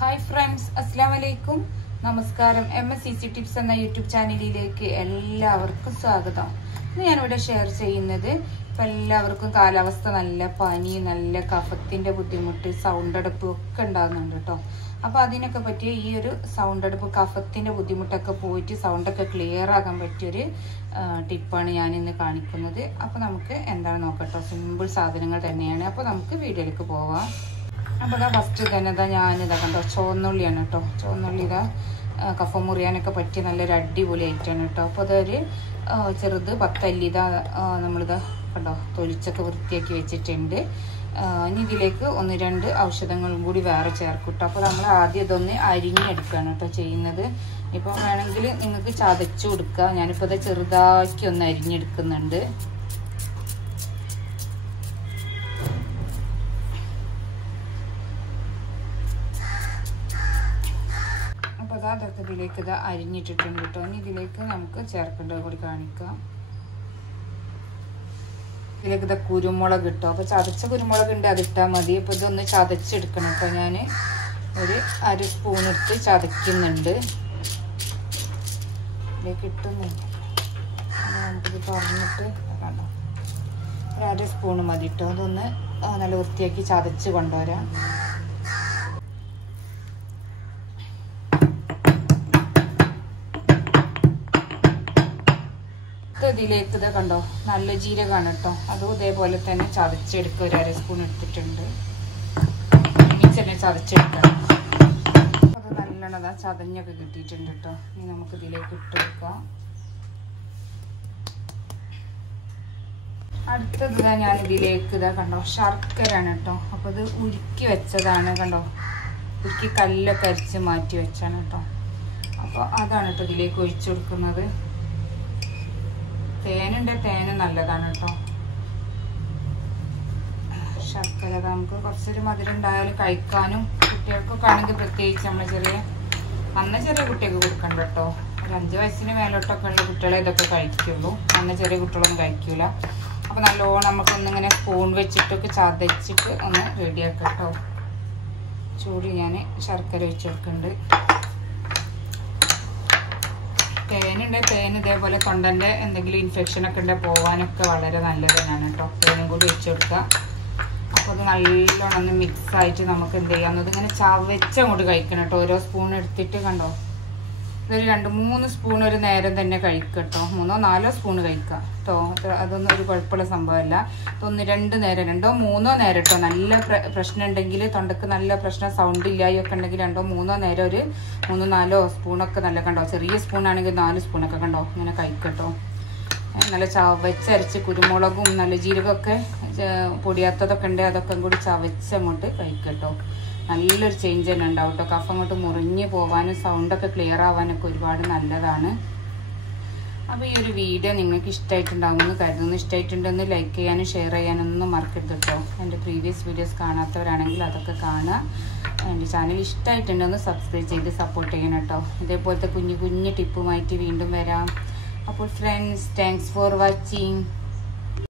Hi friends, Assalamu alaikum. Namaskaram. mseasy tips എന്ന YouTube ചാനലിലേക്ക് എല്ലാവർക്കും സ്വാഗതം. ഇന്ന് ഞാൻ ഇവിടെ ഷെയർ ചെയ്യുന്നത് എല്ലാവർക്കും കാലാവസ്ഥ നല്ല പനി, നല്ല കഫത്തിന്റെ ബുദ്ധിമുട്ട്, സൗണ്ട് അടപ്പ് ഒക്കെ ഉണ്ടാകുന്നുണ്ട് ട്ടോ. അപ്പോൾ അതിനൊക്കെ പറ്റിയ ഈ ഒരു സൗണ്ട് അടപ്പ് കഫത്തിന്റെ ബുദ്ധിമുട്ടൊക്കെ പോയിട്ട് സൗണ്ട് ഒക്കെ ക്ലിയർ ആക്കാൻ പറ്റിയ ഒരു ടിപ്പാണ് ഞാൻ ഇന്ന് കാണിക്കുന്നത്. അപ്പോൾ നമുക്ക് എന്താണ് നോക്കട്ടോ, സിമ്പിൾ സാധനങ്ങൾ തന്നെയാണ്. അപ്പോൾ നമുക്ക് വീഡിയോയിലേക്ക് പോവാം. അപ്പോൾ ഇതാ ഫസ്റ്റ് തന്നെ ഇതാ ഞാനിതാ കണ്ടോ ചുവന്നുള്ളിയാണ് കേട്ടോ. ചുവന്നുള്ളി ഇതാ കഫം മുറിയാനൊക്കെ പറ്റിയ നല്ലൊരു അടിപൊളി ഐറ്റമാണ് കേട്ടോ. അപ്പോൾ അതൊരു ചെറുത് 10 അല്ലി ഇതാ നമ്മളിതാ കണ്ടോ തൊലിച്ചൊക്കെ വൃത്തിയാക്കി വെച്ചിട്ടുണ്ട്. ഇനി ഇതിലേക്ക് 1-2 ഔഷധങ്ങളും കൂടി വേറെ ചേർക്കും കേട്ടോ. അപ്പോൾ നമ്മൾ ആദ്യം ഇതൊന്ന് അരിഞ്ഞെടുക്കുകയാണ് കേട്ടോ ചെയ്യുന്നത്. ഇപ്പം വേണമെങ്കിൽ നിങ്ങൾക്ക് ചതച്ചു കൊടുക്കുക. ഞാനിപ്പോൾ ഇത് ചെറുതാക്കി ഒന്ന് അരിഞ്ഞെടുക്കുന്നുണ്ട്. അപ്പോൾ അതൊക്കെ ഇതിലേക്ക് ഇത് അരിഞ്ഞിട്ടിട്ടുണ്ട് കേട്ടോ. ഇനി ഇതിലേക്ക് നമുക്ക് ചേർക്കേണ്ടത് കൂടി കാണിക്കാം. ഇതിലേക്ക് ഇത് കുരുമുളക് ഇട്ടോ. അപ്പോൾ ചതച്ച കുരുമുളക് ഉണ്ട്, അതിട്ടാൽ മതി. അപ്പോൾ ഇതൊന്ന് ചതച്ചെടുക്കണം കേട്ടോ. ഞാൻ ഒരു 1 സ്പൂൺ എടുത്ത് ചതയ്ക്കുന്നുണ്ട്. ഇതിലേക്ക് ഇട്ടുന്നുണ്ട് നമുക്കിത് പറഞ്ഞിട്ട് കണ്ടോ, ഒരു 1 സ്പൂൺ മതി കേട്ടോ. അതൊന്ന് നല്ല വൃത്തിയാക്കി ചതച്ച് കൊണ്ടുവരാം. ഇതിലേക്ക് ഇത് കണ്ടോ നല്ല ജീരകമാണ് കേട്ടോ. അതും ഇതേപോലെ തന്നെ ചതച്ചെടുക്കുക. ഒരു 1 സ്പൂൺ എടുത്തിട്ടുണ്ട്. മിക്സിനെ ചതച്ചെടുക്കണം. അത് നല്ലോണം ചതഞ്ഞൊക്കെ കിട്ടിയിട്ടുണ്ട് കേട്ടോ. ഇനി നമുക്ക് ഇതിലേക്ക് ഇട്ട് വെക്കാം. അടുത്തത് ഞാൻ ഇതിലേക്ക് ഇതാ കണ്ടോ ശർക്കരയാണ് കേട്ടോ. അപ്പോൾ ഇത് ഉരുക്കി വെച്ചതാണ് കണ്ടോ. ഉരുക്കി കല്ലൊക്കെ അരിച്ച് മാറ്റി വെച്ചാണ് കേട്ടോ. അപ്പോൾ അതാണ് കേട്ടോ ഇതിലേക്ക് ഒഴിച്ചു കൊടുക്കുന്നത്. തേനുണ്ട്, തേന് നല്ലതാണ് കേട്ടോ. ശർക്കര നമുക്ക് കുറച്ചൊരു മധുരം ഉണ്ടായാലും കഴിക്കാനും കുട്ടികൾക്കൊക്കെ ആണെങ്കിൽ പ്രത്യേകിച്ച് നമ്മൾ ചെറിയ കുട്ടികൾക്ക് കൊടുക്കണ്ട കേട്ടോ. ഒരു 5 വയസ്സിന് മേലോട്ടൊക്കെ ഉള്ള കുട്ടികളെ ഇതൊക്കെ കഴിക്കുള്ളൂ. ചെറിയ കുട്ടികളൊന്നും കഴിക്കൂല. അപ്പോൾ നല്ലോണം നമുക്കൊന്നിങ്ങനെ സ്പൂൺ വെച്ചിട്ടൊക്കെ ചതച്ചിട്ട് ഒന്ന് റെഡിയാക്കാം കേട്ടോ. ചൂടി ഞാൻ ശർക്കര ഒഴിച്ച് വെക്കുന്നുണ്ട്. തേനുണ്ട്, തേൻ ഇതേപോലെ തൊണ്ടൻ്റെ എന്തെങ്കിലും ഇൻഫെക്ഷനൊക്കെ ഉണ്ടെങ്കിൽ പോകാനൊക്കെ വളരെ നല്ലത് തന്നെയാണ് കേട്ടോ. തേനും കൂടി ഒഴിച്ചു കൊടുക്കുക. അപ്പോൾ അത് നല്ലോണം ഒന്ന് മിക്സായിട്ട് നമുക്ക് എന്ത് ചെയ്യാമെന്നത് ഇങ്ങനെ ചവച്ചങ്ങോട്ട് കഴിക്കണം കേട്ടോ. ഓരോ സ്പൂൺ എടുത്തിട്ട് കണ്ടോ ഇതൊരു 2-3 സ്പൂൺ ഒരു നേരം തന്നെ കഴിക്കുക കേട്ടോ. 3-4 സ്പൂൺ കഴിക്കുക കേട്ടോ. അതൊന്നും ഒരു കുഴപ്പമുള്ള സംഭവമല്ല. 1-2 നേരം 2-3 നേരം കേട്ടോ. നല്ല പ്രശ്നം ഉണ്ടെങ്കിൽ തൊണ്ടക്ക് നല്ല പ്രശ്നം സൗണ്ട് ഇല്ലായൊക്കെ ഉണ്ടെങ്കിൽ 2-3 നേരം ഒരു 3-4 സ്പൂണൊക്കെ നല്ല കണ്ടോ. ചെറിയ സ്പൂണാണെങ്കിൽ 4 സ്പൂണൊക്കെ കണ്ടോ ഇങ്ങനെ കഴിക്കട്ടോ. നല്ല ചവച്ചരച്ച് കുരുമുളകും നല്ല ജീരകമൊക്കെ പൊടിയാത്തതൊക്കെ ഉണ്ട്, അതൊക്കെ കൂടി ചവച്ചങ്ങോട്ട് കഴിക്കട്ടോ. നല്ലൊരു ചേഞ്ച് തന്നെ ഉണ്ടാവും കേട്ടോ. കഫം അങ്ങോട്ട് മുറിഞ്ഞ് പോകാനും സൗണ്ടൊക്കെ ക്ലിയർ ആവാനൊക്കെ ഒരുപാട് നല്ലതാണ്. അപ്പോൾ ഈ ഒരു വീഡിയോ നിങ്ങൾക്ക് ഇഷ്ടമായിട്ടുണ്ടാകുമെന്ന് കരുതുന്നു. ഇഷ്ടമായിട്ടുണ്ടെന്ന് ലൈക്ക് ചെയ്യാനും ഷെയർ ചെയ്യാനൊന്നും മറക്കരുത് കേട്ടോ. എൻ്റെ പ്രീവിയസ് വീഡിയോസ് കാണാത്തവരാണെങ്കിൽ അതൊക്കെ കാണുക. എൻ്റെ ചാനൽ ഇഷ്ടമായിട്ടുണ്ടെന്ന് സബ്സ്ക്രൈബ് ചെയ്ത് സപ്പോർട്ട് ചെയ്യണം കേട്ടോ. ഇതേപോലത്തെ കുഞ്ഞു ടിപ്പുമായിട്ട് വീണ്ടും വരാം. അപ്പോൾ ഫ്രണ്ട്സ്, താങ്ക്സ് ഫോർ വാച്ചിങ്.